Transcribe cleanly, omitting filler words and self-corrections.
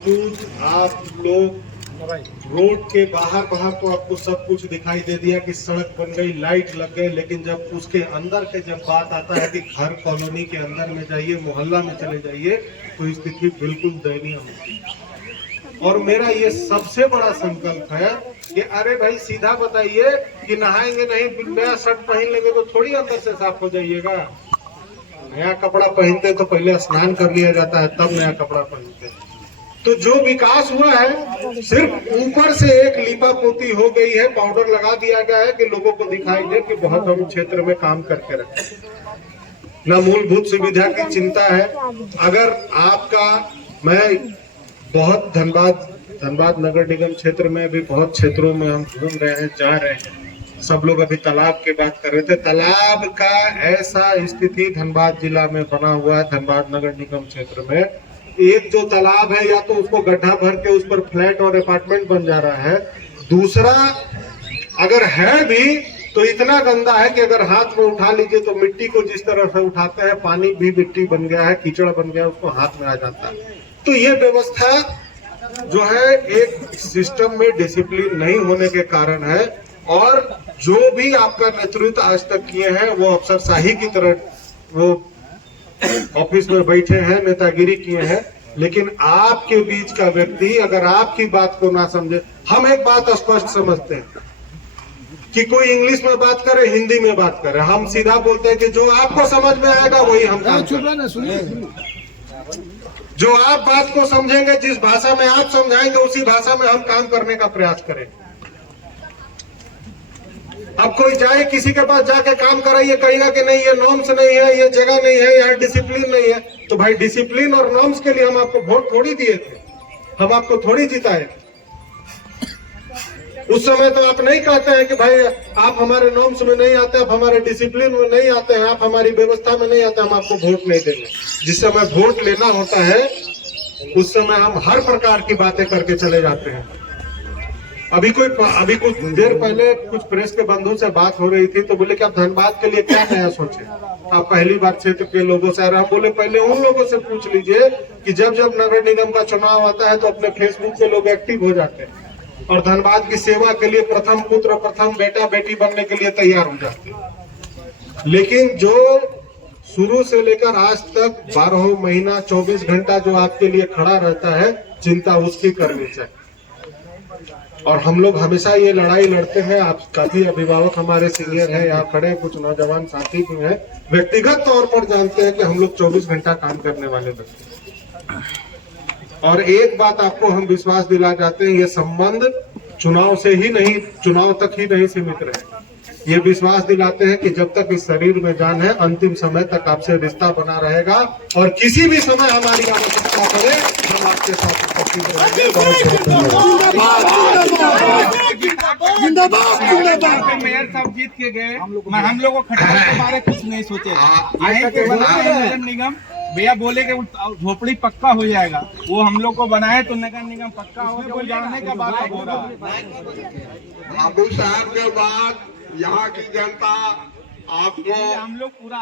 आप लोग रोड के बाहर तो आपको सब कुछ दिखाई दे दिया कि सड़क बन गई, लाइट लग गई, लेकिन जब उसके अंदर के जब बात आता है कि घर कॉलोनी के अंदर में जाइए, मोहल्ला में चले जाइए, तो स्थिति बिल्कुल दयनीय होती है। और मेरा ये सबसे बड़ा संकल्प है कि अरे भाई सीधा बताइए कि नहाएंगे नहीं, नया शर्ट पहन लेंगे तो थोड़ी अंदर से साफ हो जाइएगा। नया कपड़ा पहनते तो पहले स्नान कर लिया जाता है, तब नया कपड़ा पहनते हैं। तो जो विकास हुआ है सिर्फ ऊपर से एक लीपा पोती हो गई है, पाउडर लगा दिया गया है कि लोगों को दिखाई दे कि बहुत हम क्षेत्र में काम करके रखे। ना मूलभूत सुविधा की चिंता है। अगर आपका, मैं बहुत धनबाद नगर निगम क्षेत्र में भी बहुत क्षेत्रों में हम घूम रहे हैं, जा रहे हैं, सब लोग अभी तालाब की बात कर रहे थे। तालाब का ऐसा स्थिति धनबाद जिला में बना हुआ है, धनबाद नगर निगम क्षेत्र में। एक जो तालाब है, या तो उसको गड्ढा भर के उस पर फ्लैट और अपार्टमेंट बन जा रहा है, दूसरा अगर है भी तो इतना गंदा है कि अगर हाथ में उठा लीजिए तो मिट्टी को जिस तरह से उठाते हैं, पानी भी मिट्टी बन गया है, कीचड़ बन गया है, उसको हाथ में आ जाता है। तो ये व्यवस्था जो है एक सिस्टम में डिसिप्लिन नहीं होने के कारण है। और जो भी आपका नेतृत्व आज तक किए हैं वो अफसरशाही की तरह वो ऑफिस में बैठे हैं, नेतागिरी किए हैं, लेकिन आपके बीच का व्यक्ति अगर आपकी बात को ना समझे, हम एक बात स्पष्ट समझते हैं कि कोई इंग्लिश में बात करे, हिंदी में बात करे, हम सीधा बोलते हैं कि जो आपको समझ में आएगा वही हम काम करें। जो आप बात को समझेंगे, जिस भाषा में आप समझाएंगे उसी भाषा में हम काम करने का प्रयास करें। अब कोई जाए किसी के पास जाके काम कराइए, कहेगा कि नहीं ये नॉर्म्स नहीं है, ये जगह नहीं है, यहाँ डिसिप्लिन नहीं है। तो भाई डिसिप्लिन और नॉर्म्स के लिए हम आपको वोट थोड़ी दिए थे, हम आपको थोड़ी जिताए। उस समय तो आप नहीं कहते हैं कि भाई आप हमारे नॉर्म्स में नहीं आते, आप हमारे डिसिप्लिन में नहीं आते हैं, आप हमारी व्यवस्था में नहीं आते, हम आपको वोट नहीं देंगे। जिस समय वोट लेना होता है उस समय हम हर प्रकार की बातें करके चले जाते हैं। अभी कुछ देर पहले कुछ प्रेस के बंधु से बात हो रही थी, तो बोले कि आप धनबाद के लिए क्या नया सोचे, आप पहली बार क्षेत्र के लोगों से। हम बोले पहले उन लोगों से पूछ लीजिए कि जब नगर निगम का चुनाव आता है तो अपने फेसबुक पे लोग एक्टिव हो जाते हैं और धनबाद की सेवा के लिए प्रथम पुत्र, प्रथम बेटा बेटी बनने के लिए तैयार हो जाते हैं। लेकिन जो शुरू से लेकर आज तक 12 महीना 24 घंटा जो आपके लिए खड़ा रहता है, चिंता उसकी करनी चाहिए। और हम लोग हमेशा ये लड़ाई लड़ते हैं। आप काफी अभिभावक हमारे सीनियर हैं, यहाँ खड़े कुछ नौजवान साथी भी हैं, व्यक्तिगत तौर पर जानते हैं कि हम लोग 24 घंटा काम करने वाले व्यक्ति हैं। और एक बात आपको हम विश्वास दिला जाते हैं, ये संबंध चुनाव तक ही नहीं सीमित रहे। ये विश्वास दिलाते हैं कि जब तक इस शरीर में जान है, अंतिम समय तक आपसे रिश्ता बना रहेगा और किसी भी समय हमारी आवश्यकता पड़े हम आपके साथ उपस्थित रहेंगे। मेयर साहब जीत के गए, हम लोग को खटाई के बारे कुछ नहीं सोचे। नगर निगम भैया बोले कि झोपड़ी पक्का हो जाएगा, वो हम लोग को बनाए तो नगर निगम पक्का हो गया। जानने का बात हो रहा है बाबू साहब के बाद यहाँ की जनता आपको हम लोग पूरा